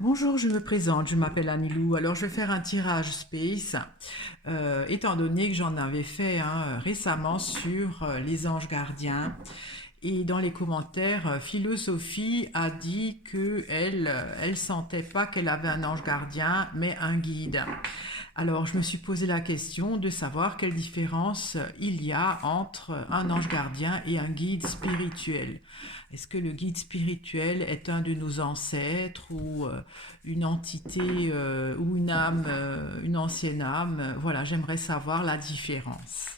Bonjour, je me présente, je m'appelle Anilou. Alors, je vais faire un tirage space, étant donné que j'en avais fait un récemment sur les anges gardiens. Et dans les commentaires, Philosophie a dit que elle sentait pas qu'elle avait un ange gardien, mais un guide. Alors, je me suis posé la question de savoir quelle différence il y a entre un ange gardien et un guide spirituel. Est-ce que le guide spirituel est un de nos ancêtres ou une entité ou une âme, une ancienne âme? Voilà, j'aimerais savoir la différence.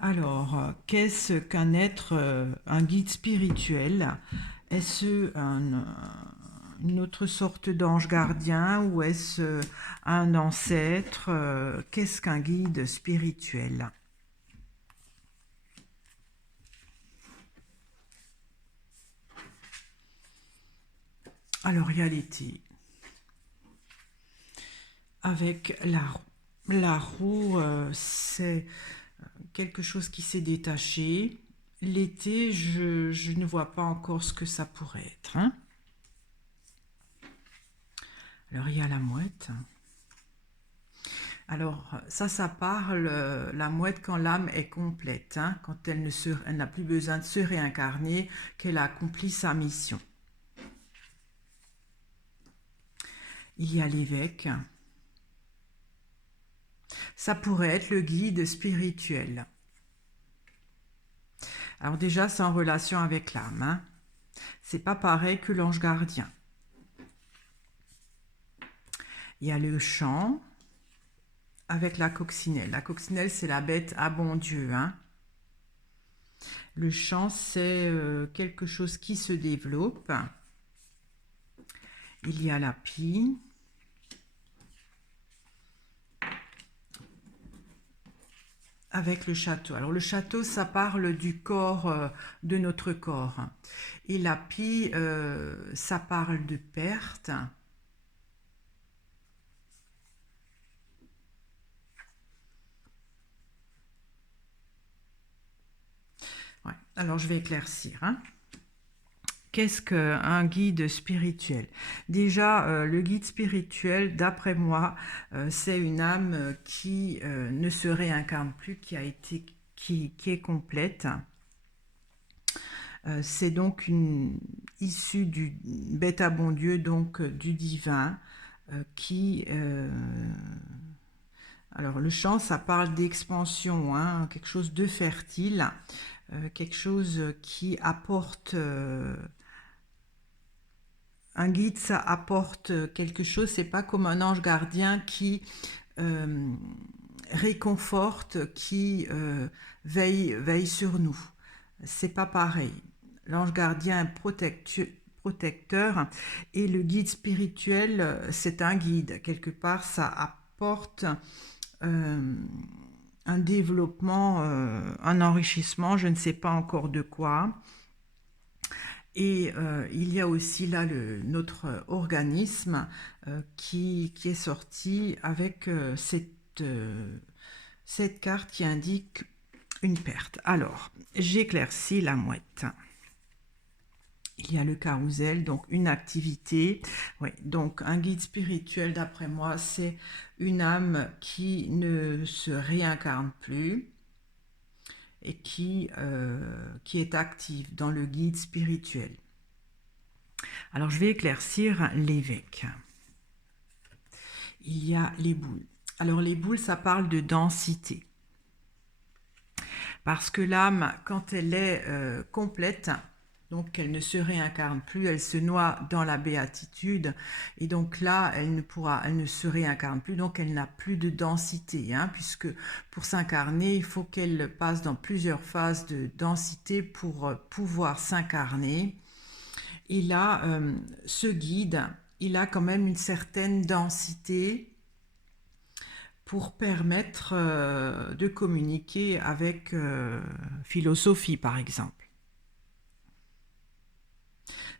Alors, qu'est-ce qu'un être, un guide spirituel? Est-ce une autre sorte d'ange gardien ou est-ce un ancêtre? Qu'est-ce qu'un guide spirituel? Alors, il y a l'été avec la roue. La roue, c'est quelque chose qui s'est détaché. L'été, je ne vois pas encore ce que ça pourrait être, hein. Alors, il y a la mouette. Alors, ça parle, la mouette quand l'âme est complète, hein, quand elle n'a plus besoin de se réincarner, qu'elle a accompli sa mission. Il y a l'évêque. Ça pourrait être le guide spirituel. Alors déjà, c'est en relation avec l'âme, hein. C'est pas pareil que l'ange gardien. Il y a le chant avec la coccinelle. La coccinelle, c'est la bête à bon Dieu, hein. Le chant, c'est quelque chose qui se développe. Il y a la pie. Avec le château. Alors le château, ça parle du corps, de notre corps. Et la pie, ça parle de perte. Ouais. Alors je vais éclaircir, hein. Qu'est-ce qu'un guide spirituel? Déjà, le guide spirituel, d'après moi, c'est une âme qui ne se réincarne plus, qui est complète. C'est donc une issue du bête à bon Dieu, donc du divin, qui... alors le chant, ça parle d'expansion, hein, quelque chose de fertile, quelque chose qui apporte... un guide, ça apporte quelque chose, c'est pas comme un ange gardien qui euh, réconforte, qui veille sur nous. C'est pas pareil. L'ange gardien est protecteur et le guide spirituel, c'est un guide. Quelque part, ça apporte euh, un développement, un enrichissement, je ne sais pas encore de quoi. Et il y a aussi là notre organisme qui est sorti avec cette carte qui indique une perte. Alors, j'éclaircis la mouette. Il y a le carrousel, donc une activité. Oui, donc un guide spirituel, d'après moi, c'est une âme qui ne se réincarne plus et qui est active dans le guide spirituel. Alors je vais éclaircir l'évêque. Il y a les boules. Alors les boules, ça parle de densité. Parce que l'âme, quand elle est complète, donc qu'elle ne se réincarne plus, elle se noie dans la béatitude, et donc là, elle ne se réincarne plus, donc elle n'a plus de densité, hein, puisque pour s'incarner, il faut qu'elle passe dans plusieurs phases de densité pour pouvoir s'incarner. Et là, ce guide, il a quand même une certaine densité pour permettre de communiquer avec philosophie, par exemple.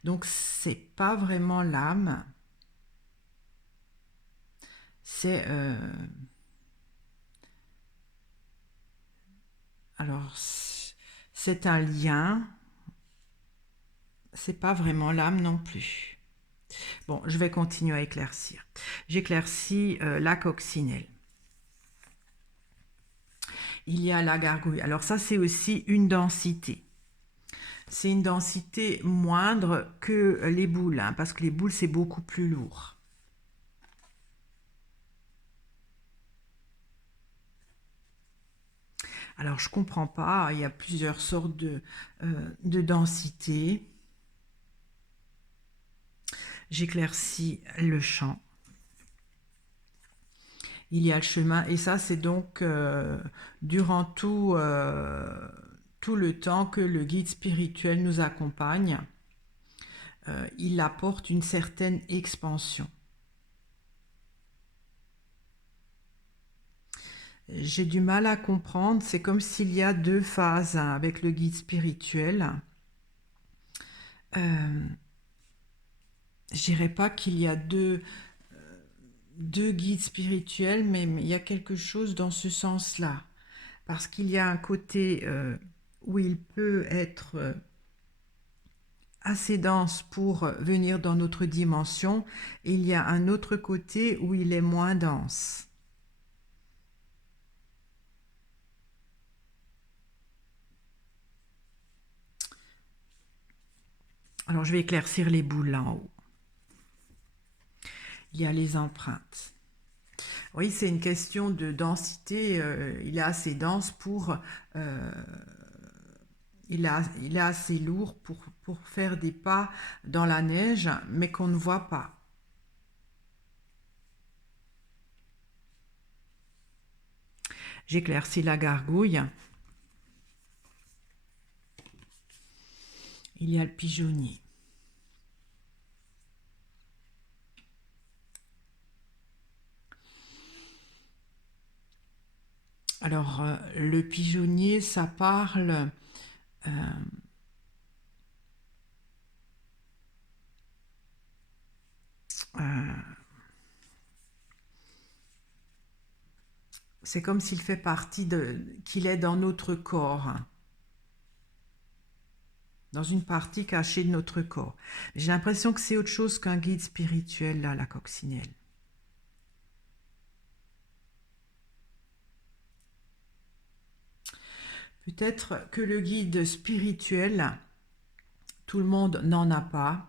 Donc, c'est pas vraiment l'âme, c'est alors c'est un lien, c'est pas vraiment l'âme non plus. Bon, je vais continuer à éclaircir. J'éclaircis la coccinelle. Il y a la gargouille. Alors ça, c'est aussi une densité. C'est une densité moindre que les boules, hein, parce que les boules, c'est beaucoup plus lourd. Alors, je ne comprends pas, il y a plusieurs sortes de densité. J'éclaircis le champ. Il y a le chemin, et ça, c'est donc durant tout le temps que le guide spirituel nous accompagne, il apporte une certaine expansion. J'ai du mal à comprendre, c'est comme s'il y a deux phases, hein, avec le guide spirituel. Euh, je dirais pas qu'il y a deux guides spirituels, mais il y a quelque chose dans ce sens-là. Parce qu'il y a un côté où il peut être assez dense pour venir dans notre dimension, et il y a un autre côté où il est moins dense. Alors je vais éclaircir les boules là en haut. Il y a les empreintes. Oui, c'est une question de densité. Il est assez dense pour... il est assez lourd pour faire des pas dans la neige, mais qu'on ne voit pas. J'éclaircis la gargouille. Il y a le pigeonnier. Alors, le pigeonnier, ça parle... c'est comme s'il fait partie qu'il est dans notre corps, hein, dans une partie cachée de notre corps. J'ai l'impression que c'est autre chose qu'un guide spirituel, là, la coccinelle. Peut-être que le guide spirituel, tout le monde n'en a pas,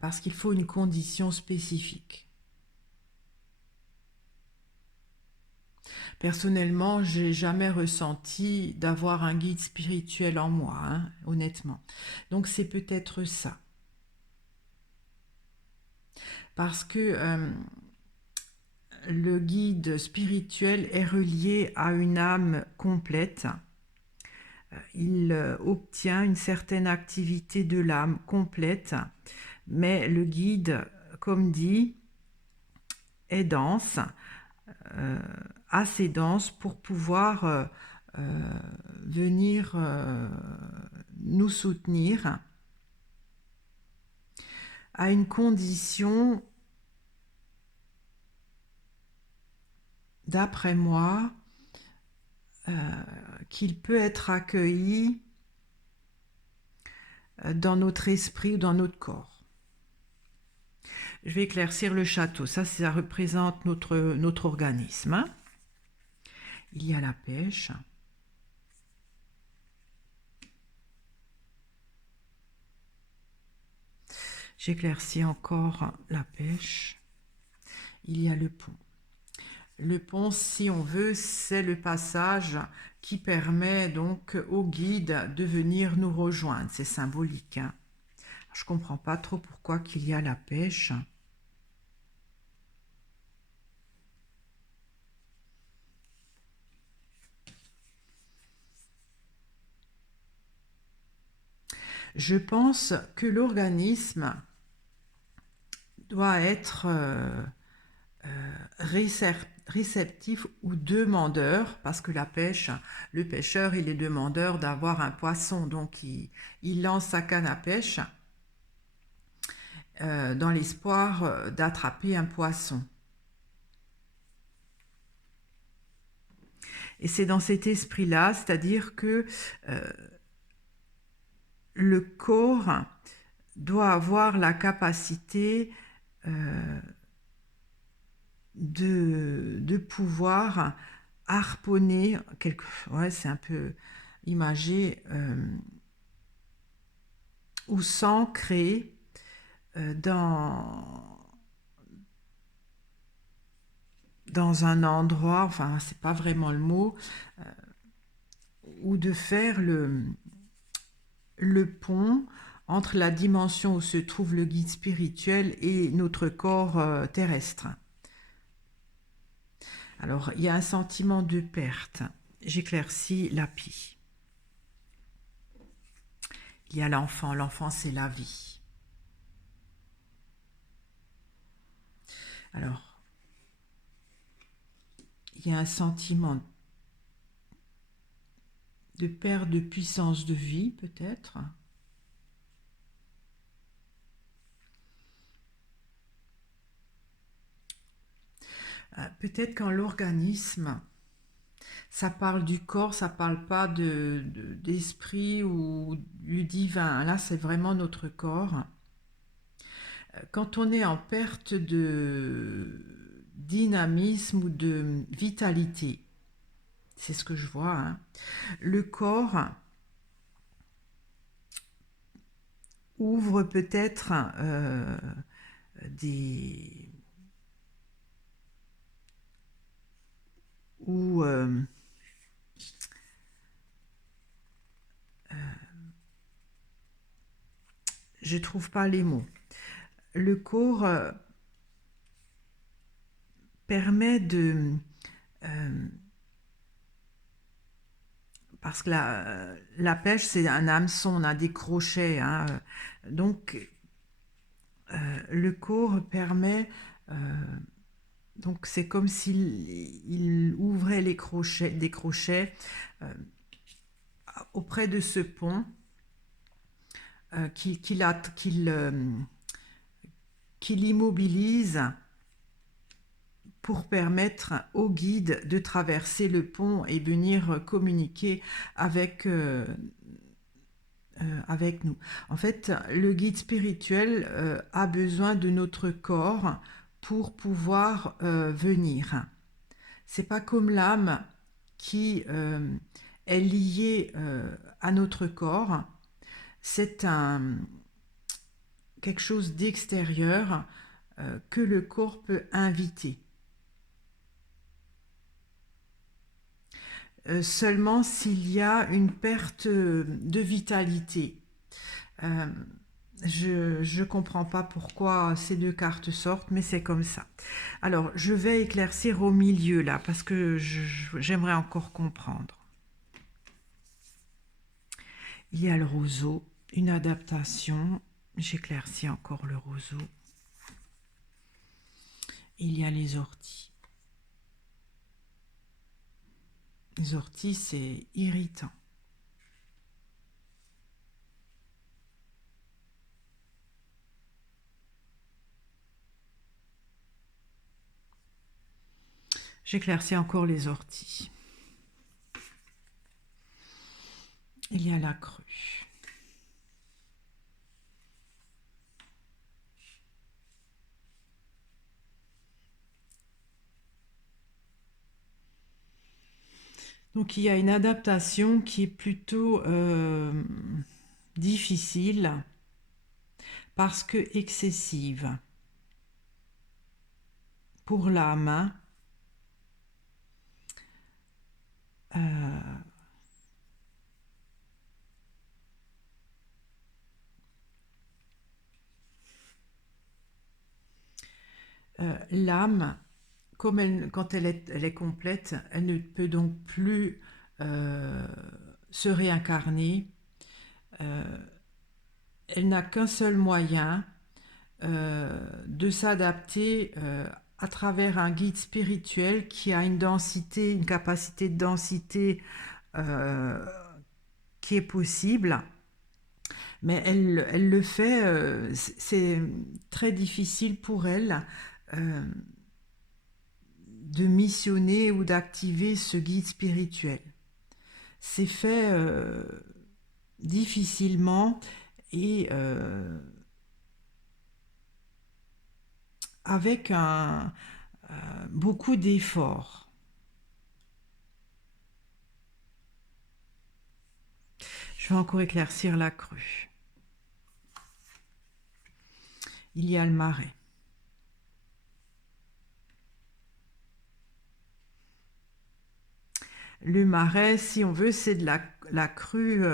parce qu'il faut une condition spécifique. Personnellement, j'ai jamais ressenti d'avoir un guide spirituel en moi, hein, honnêtement. Donc c'est peut-être ça. Parce que le guide spirituel est relié à une âme complète. Il obtient une certaine activité de l'âme complète, mais le guide, comme dit, est dense, assez dense pour pouvoir venir nous soutenir à une condition, d'après moi, qu'il peut être accueilli dans notre esprit ou dans notre corps. Je vais éclaircir le château. Ça représente notre organisme, hein. Il y a la pêche. J'éclaircis encore la pêche. Il y a le pont. Le pont, si on veut, c'est le passage qui permet donc au guide de venir nous rejoindre. C'est symbolique, hein. Je ne comprends pas trop pourquoi qu'il y a la pêche. Je pense que l'organisme doit être réceptif ou demandeur, parce que la pêche, le pêcheur, il est demandeur d'avoir un poisson, donc il lance sa canne à pêche dans l'espoir d'attraper un poisson. Et c'est dans cet esprit-là, c'est-à-dire que le corps doit avoir la capacité euh, de pouvoir harponner, ouais, c'est un peu imagé, ou s'ancrer dans un endroit, enfin c'est pas vraiment le mot, ou de faire le pont entre la dimension où se trouve le guide spirituel et notre corps terrestre. Alors, il y a un sentiment de perte. J'éclaircis l'API. Il y a l'enfant. L'enfant, c'est la vie. Alors, il y a un sentiment de perte de puissance de vie, peut-être. Peut-être quand l'organisme, ça parle du corps, ça parle pas d'esprit ou du divin. Là, c'est vraiment notre corps. Quand on est en perte de dynamisme ou de vitalité, c'est ce que je vois, hein, le corps ouvre peut-être des... ou je trouve pas les mots. Le corps permet de... parce que la pêche, c'est un hameçon, on a des crochets, hein, donc le corps permet... donc c'est comme s'il ouvrait les crochets, des crochets auprès de ce pont qu'il immobilise pour permettre au guide de traverser le pont et venir communiquer avec nous. En fait, le guide spirituel a besoin de notre corps pour pouvoir venir. C'est pas comme l'âme qui est liée à notre corps. C'est quelque chose d'extérieur que le corps peut inviter. Seulement s'il y a une perte de vitalité. Euh, je ne comprends pas pourquoi ces deux cartes sortent, mais c'est comme ça. Alors, je vais éclaircir au milieu là, parce que j'aimerais encore comprendre. Il y a le roseau, une adaptation. J'éclaircis encore le roseau. Il y a les orties. Les orties, c'est irritant. J'éclaircis encore les orties. Il y a la crue. Donc il y a une adaptation qui est plutôt difficile parce que excessive pour l'âme. L'âme, quand elle est complète, elle ne peut donc plus se réincarner. Elle n'a qu'un seul moyen de s'adapter à travers un guide spirituel qui a une densité, une capacité de densité euh, qui est possible. Mais elle le fait, c'est très difficile pour elle euh, de missionner ou d'activer ce guide spirituel. C'est fait difficilement et avec beaucoup d'efforts. Je vais encore éclaircir la crue. Il y a le marais. Le marais, si on veut, c'est de la crue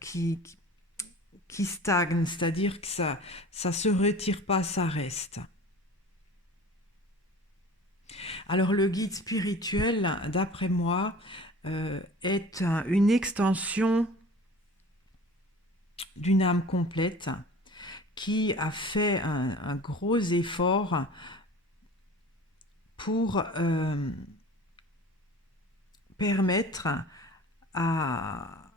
qui stagne, c'est-à-dire que ça se retire pas, ça reste. Alors le guide spirituel, d'après moi, est une extension d'une âme complète qui a fait un gros effort pour permettre à,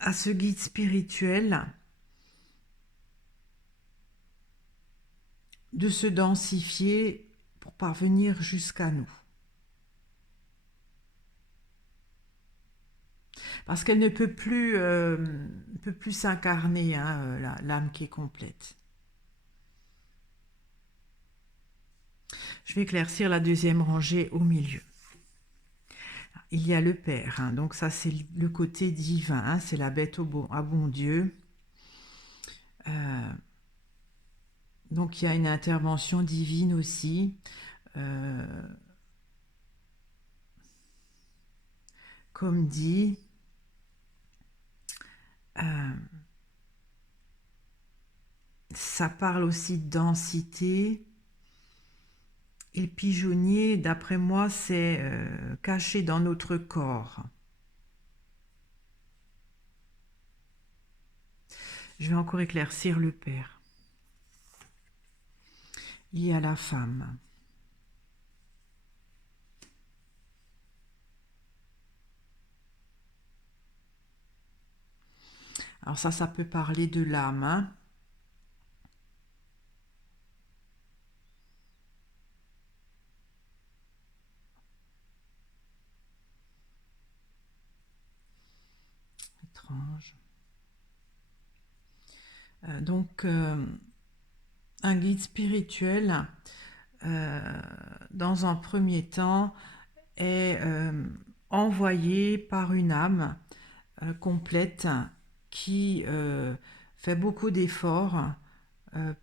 à ce guide spirituel de se densifier pour parvenir jusqu'à nous. Parce qu'elle ne peut plus s'incarner, hein, l'âme qui est complète. Je vais éclaircir la deuxième rangée au milieu. Il y a le Père, hein, donc ça c'est le côté divin, hein, c'est la bête à bon Dieu. Donc il y a une intervention divine aussi. Comme dit, ça parle aussi de densité. Et le pigeonnier, d'après moi, c'est caché dans notre corps. Je vais encore éclaircir le Père. Il y a la femme. Alors ça peut parler de l'âme, hein. Étrange. Donc, un guide spirituel, dans un premier temps, est envoyé par une âme complète qui fait beaucoup d'efforts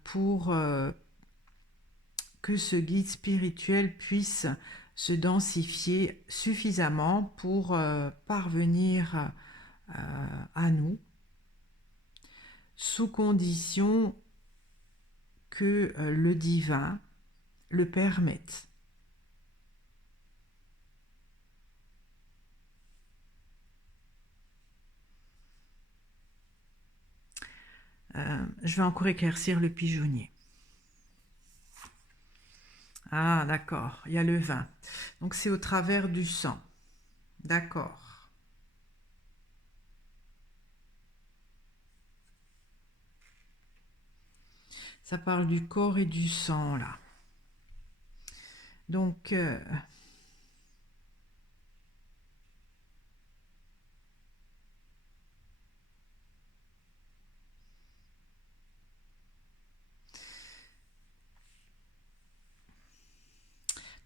pour que ce guide spirituel puisse se densifier suffisamment pour parvenir à nous, sous condition que le divin le permette. Je vais encore éclaircir le pigeonnier. Ah, d'accord, il y a le vin. Donc c'est au travers du sang. D'accord. Ça parle du corps et du sang, là. Donc,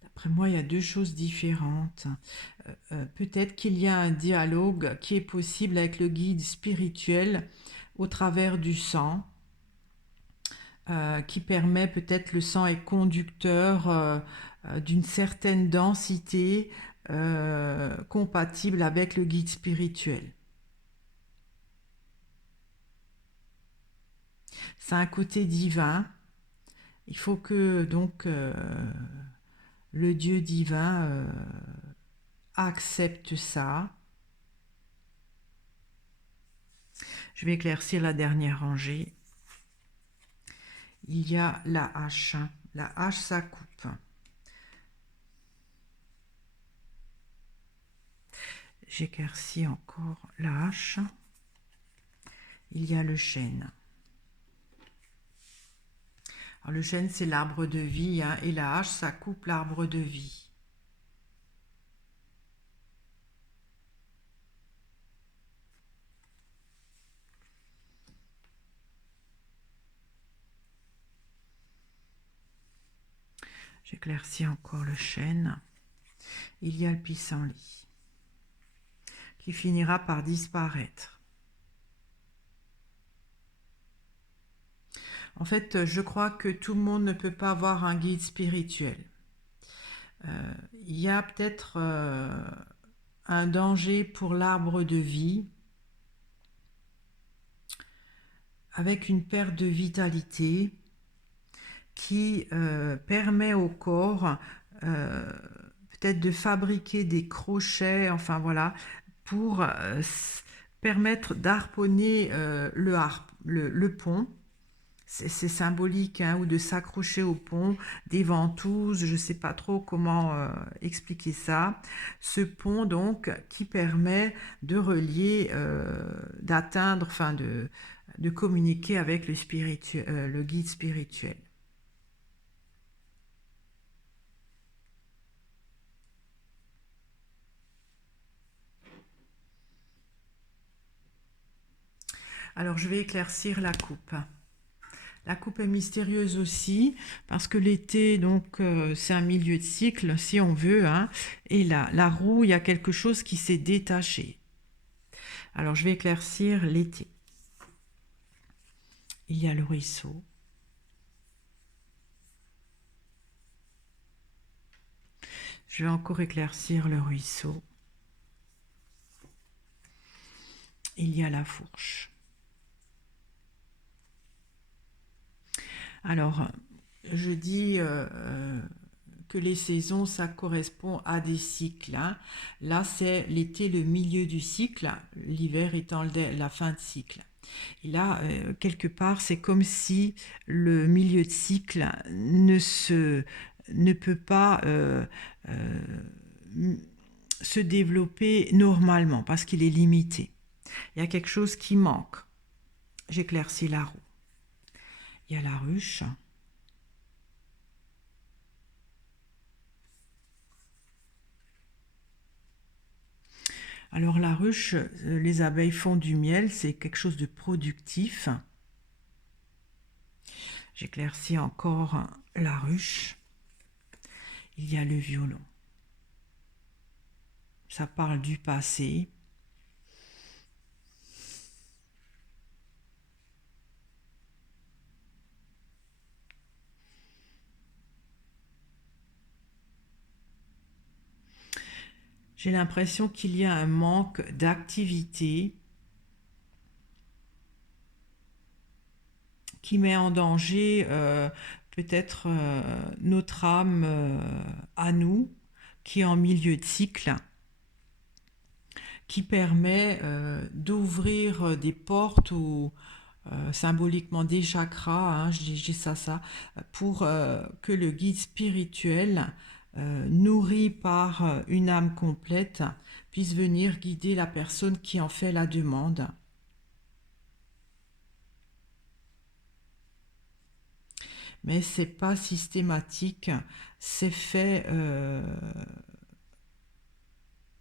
d'après moi, il y a deux choses différentes. Peut-être qu'il y a un dialogue qui est possible avec le guide spirituel au travers du sang, qui permet peut-être, le sang est conducteur d'une certaine densité compatible avec le guide spirituel. C'est un côté divin. Il faut que donc le Dieu divin accepte ça. Je vais éclaircir la dernière rangée. Il y a la hache. La hache, ça coupe. J'éclaircis encore la hache. Il y a le chêne. Alors, le chêne, c'est l'arbre de vie, hein, et la hache, ça coupe l'arbre de vie. J'éclaircis encore le chêne. Il y a le pissenlit qui finira par disparaître. En fait, je crois que tout le monde ne peut pas avoir un guide spirituel. Il y a peut-être un danger pour l'arbre de vie avec une perte de vitalité qui permet au corps peut-être de fabriquer des crochets, enfin voilà, pour permettre d'harponner le pont. C'est symbolique, hein, ou de s'accrocher au pont, des ventouses, je ne sais pas trop comment expliquer ça. Ce pont donc qui permet de relier, d'atteindre, enfin de communiquer avec le guide spirituel. Alors je vais éclaircir la coupe. La coupe est mystérieuse aussi, parce que l'été, donc, c'est un milieu de cycle, si on veut, hein, et la roue, il y a quelque chose qui s'est détaché. Alors, je vais éclaircir l'été. Il y a le ruisseau. Je vais encore éclaircir le ruisseau. Il y a la fourche. Alors, je dis que les saisons, ça correspond à des cycles, hein. Là, c'est l'été, le milieu du cycle, l'hiver étant la fin de cycle. Et là, quelque part, c'est comme si le milieu de cycle ne peut pas se développer normalement parce qu'il est limité. Il y a quelque chose qui manque. J'éclaircis la roue. Il y a la ruche. Alors la ruche, les abeilles font du miel, c'est quelque chose de productif. J'éclaircis encore la ruche. Il y a le violon. Ça parle du passé. J'ai l'impression qu'il y a un manque d'activité qui met en danger peut-être notre âme à nous, qui est en milieu de cycle, qui permet d'ouvrir des portes ou symboliquement des chakras, hein, je dis ça, pour que le guide spirituel, nourri par une âme complète, puisse venir guider la personne qui en fait la demande. Mais c'est pas systématique, c'est fait,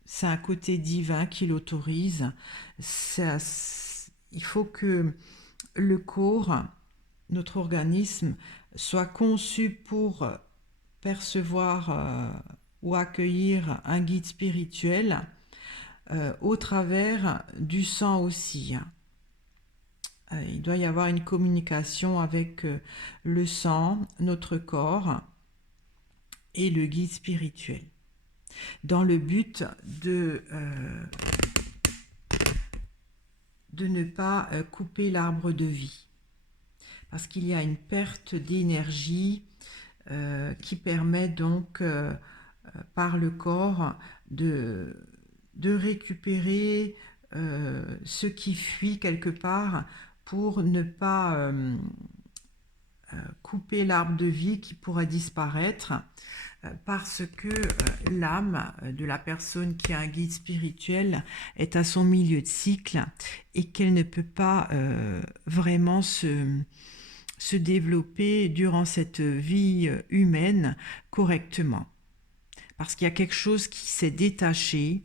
c'est un côté divin qui l'autorise. Il faut que le corps, notre organisme, soit conçu pour percevoir ou accueillir un guide spirituel au travers du sang aussi. Il doit y avoir une communication avec le sang, notre corps et le guide spirituel, dans le but de ne pas couper l'arbre de vie. Parce qu'il y a une perte d'énergie qui permet donc par le corps de récupérer ce qui fuit quelque part pour ne pas couper l'arbre de vie qui pourrait disparaître parce que l'âme de la personne qui a un guide spirituel est à son milieu de cycle et qu'elle ne peut pas vraiment se développer durant cette vie humaine correctement. Parce qu'il y a quelque chose qui s'est détaché,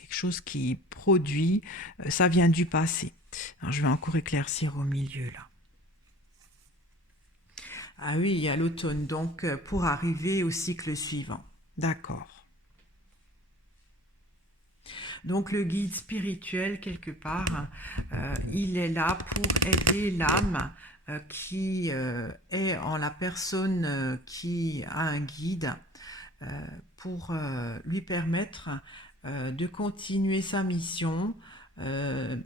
quelque chose qui produit, ça vient du passé. Alors, je vais encore éclaircir au milieu là. Ah oui, il y a l'automne, donc pour arriver au cycle suivant. D'accord. Donc le guide spirituel, quelque part, il est là pour aider l'âme qui est en la personne qui a un guide euh, pour lui permettre de continuer sa mission,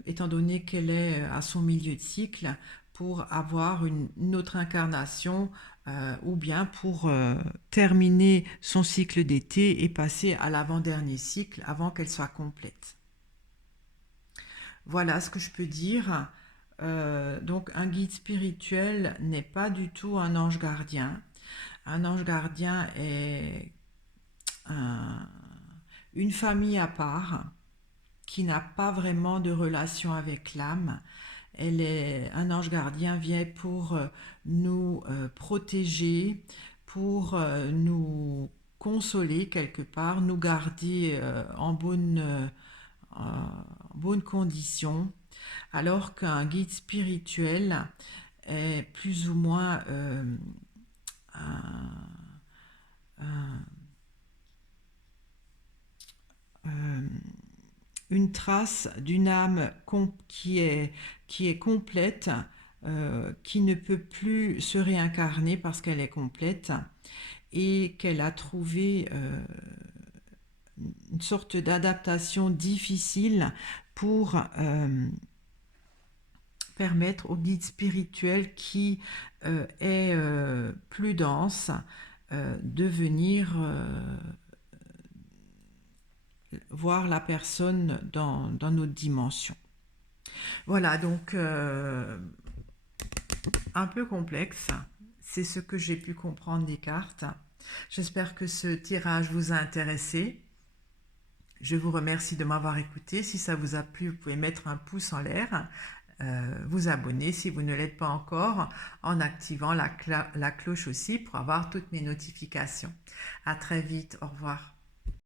étant donné qu'elle est à son milieu de cycle, pour avoir une autre incarnation ou bien pour terminer son cycle d'été et passer à l'avant-dernier cycle avant qu'elle soit complète. Voilà ce que je peux dire. Donc un guide spirituel n'est pas du tout un ange gardien. Un ange gardien est un- une famille à part qui n'a pas vraiment de relation avec l'âme. Un ange gardien vient pour nous protéger, pour nous consoler quelque part, nous garder en bonne condition, alors qu'un guide spirituel est plus ou moins un, un, euh, une trace d'une âme qui est complète, qui ne peut plus se réincarner parce qu'elle est complète et qu'elle a trouvé une sorte d'adaptation difficile pour permettre au guide spirituel qui est plus dense de venir voir la personne dans notre dimension. Voilà, donc un peu complexe. C'est ce que j'ai pu comprendre des cartes. J'espère que ce tirage vous a intéressé. Je vous remercie de m'avoir écouté. Si ça vous a plu, vous pouvez mettre un pouce en l'air, vous abonner si vous ne l'êtes pas encore, en activant la cloche aussi pour avoir toutes mes notifications. À très vite, au revoir.